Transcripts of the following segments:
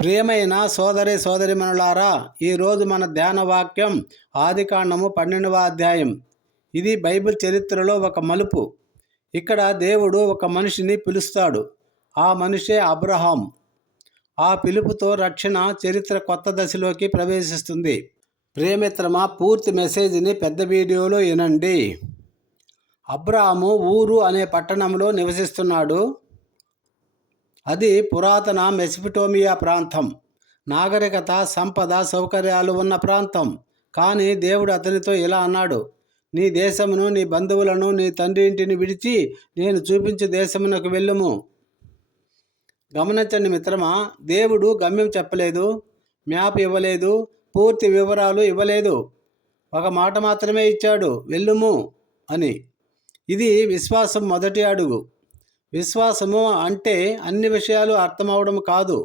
ప్రియమైన సోదరిమణులారా, ఈరోజు మన ధ్యాన వాక్యం ఆదికాండము 12వ అధ్యాయం. ఇది బైబిల్ చరిత్రలో ఒక మలుపు. ఇక్కడ దేవుడు ఒక మనిషిని పిలుస్తాడు. ఆ మనిషే అబ్రహాం. ఆ పిలుపుతో రక్షణ చరిత్ర కొత్త దశలోకి ప్రవేశిస్తుంది. ప్రియమిత్రమా, పూర్తి మెసేజ్ని పెద్ద వీడియోలో వినండి. అబ్రహాము ఊరు అనే పట్టణంలో నివసిస్తున్నాడు. అది పురాతన మెసొపొటేమియా ప్రాంతం. నాగరికత, సంపద, సౌకర్యాలు ఉన్న ప్రాంతం. కానీ దేవుడు అతనితో ఇలా అన్నాడు: నీ దేశమును, నీ బంధువులను, నీ తండ్రి ఇంటిని విడిచి నేను చూపించే దేశమునకు వెళ్ళుము. గమనించండి మిత్రమా, దేవుడు గమ్యం చెప్పలేదు, మ్యాప్ ఇవ్వలేదు, పూర్తి వివరాలు ఇవ్వలేదు. ఒక మాట మాత్రమే ఇచ్చాడు: వెళ్ళుము అని. ఇది విశ్వాసం మొదటి అడుగు. విశ్వాసము అంటే అన్ని విషయాలు అర్థమవడం కాదు,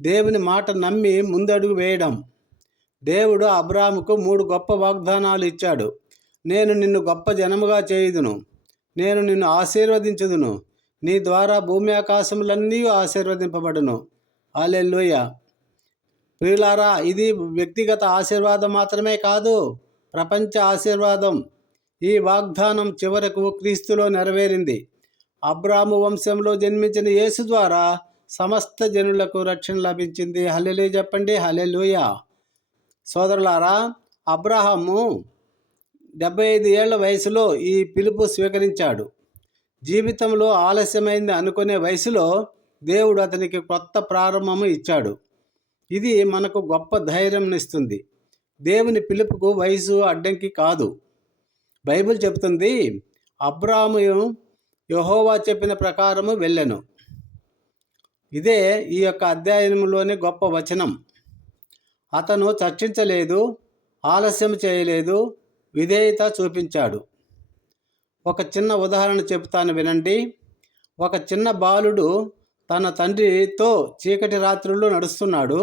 దేవుని మాట నమ్మి ముందడుగు వేయడం. దేవుడు అబ్రాహాముకు 3 గొప్ప వాగ్దానాలు ఇచ్చాడు. నేను నిన్ను గొప్ప జనముగా చేయుదును, నేను నిన్ను ఆశీర్వదించుదును, నీ ద్వారా భూమి ఆకాశములన్నీ ఆశీర్వదింపబడును. హల్లెలూయా. ప్రియులారా, ఇది వ్యక్తిగత ఆశీర్వాదం మాత్రమే కాదు, ప్రపంచ ఆశీర్వాదం. ఈ వాగ్దానం చివరకు క్రీస్తులో నెరవేరింది. అబ్రాహాము వంశంలో జన్మించిన యేసు ద్వారా సమస్త జనులకు రక్షణ లభించింది. హల్లెలూయా చెప్పండి, హల్లెలూయా. సోదరులారా, అబ్రాహాము 75 ఏళ్ల వయసులో ఈ పిలుపు స్వీకరించాడు. జీవితంలో ఆలస్యమైంది అనుకునే వయసులో దేవుడు అతనికి కొత్త ప్రారంభము ఇచ్చాడు. ఇది మనకు గొప్ప ధైర్యంనిస్తుంది. దేవుని పిలుపుకు వయసు అడ్డంకి కాదు. బైబిల్ చెబుతుంది, అబ్రాహాము యెహోవా చెప్పిన ప్రకారము వెళ్ళెను. ఇదే ఈ యొక్క అధ్యాయంలోని గొప్ప వచనం. అతను చర్చించలేదు, ఆలస్యం చేయలేదు, విధేయత చూపించాడు. ఒక చిన్న ఉదాహరణ చెబుతాను వినండి. ఒక చిన్న బాలుడు తన తండ్రితో చీకటి రాత్రుల్లో నడుస్తున్నాడు.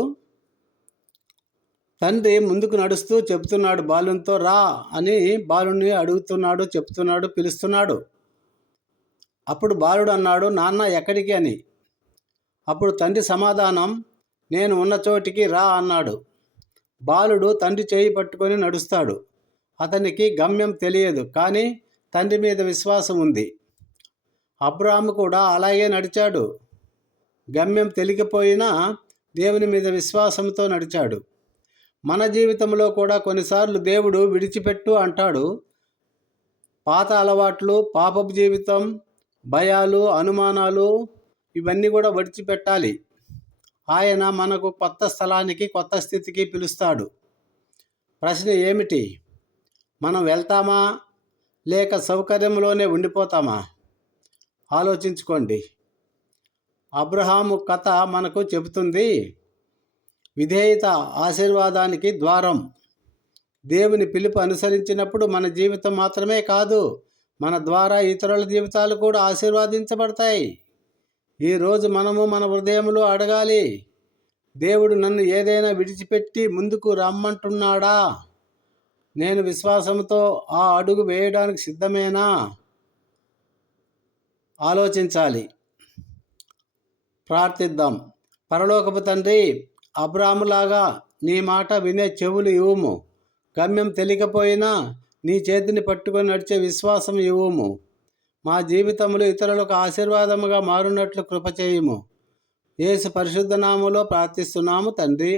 తండ్రి ముందుకు నడుస్తూ చెప్తున్నాడు బాలునితో, రా అని బాలుని అడుగుతున్నాడు, చెప్తున్నాడు, పిలుస్తున్నాడు. అప్పుడు బాలుడు అన్నాడు, నాన్న ఎక్కడికి అని. అప్పుడు తండ్రి సమాధానం, నేను ఉన్న చోటికి రా అన్నాడు. బాలుడు తండ్రి చేయి పట్టుకొని నడుస్తాడు. అతనికి గమ్యం తెలియదు, కానీ తండ్రి మీద విశ్వాసం ఉంది. అబ్రాహాము కూడా అలాగే నడిచాడు. గమ్యం తెలియకపోయినా దేవుని మీద విశ్వాసంతో నడిచాడు. మన జీవితంలో కూడా కొన్నిసార్లు దేవుడు విడిచిపెట్టు అంటాడు. పాత అలవాట్లు, పాపపు జీవితం, భయాలు, అనుమానాలు ఇవన్నీ కూడా విడిచిపెట్టాలి. ఆయన మనకు కొత్త స్థలానికి, కొత్త స్థితికి పిలుస్తాడు. ప్రశ్న ఏమిటి? మనం వెళ్తామా లేక సౌకర్యంలోనే ఉండిపోతామా? ఆలోచించుకోండి. అబ్రహాము కథ మనకు చెబుతుంది, విధేయత ఆశీర్వాదానికి ద్వారం. దేవుని పిలుపు అనుసరించినప్పుడు మన జీవితం మాత్రమే కాదు, మన ద్వారా ఇతరుల జీవితాలు కూడా ఆశీర్వదించబడతాయి. ఈరోజు మనము మన హృదయంలో అడగాలి, దేవుడు నన్ను ఏదైనా విడిచిపెట్టి ముందుకు రమ్మంటున్నాడా? నేను విశ్వాసంతో ఆ అడుగు వేయడానికి సిద్ధమేనా? ఆలోచించాలి. ప్రార్థిద్దాం. పరలోకపు తండ్రి, అబ్రాహాములాగా నీ మాట వినే చెవులు ఇవ్వుము. గమ్యం తెలియకపోయినా నీ చేతిని పట్టుకొని నడిచే విశ్వాసం ఇవ్వుము. మా జీవితంలో ఇతరులకు ఆశీర్వాదముగా మారునట్లు కృప చేయుము. యేసు పరిశుద్ధ నామములో ప్రార్థిస్తున్నాము తండ్రి.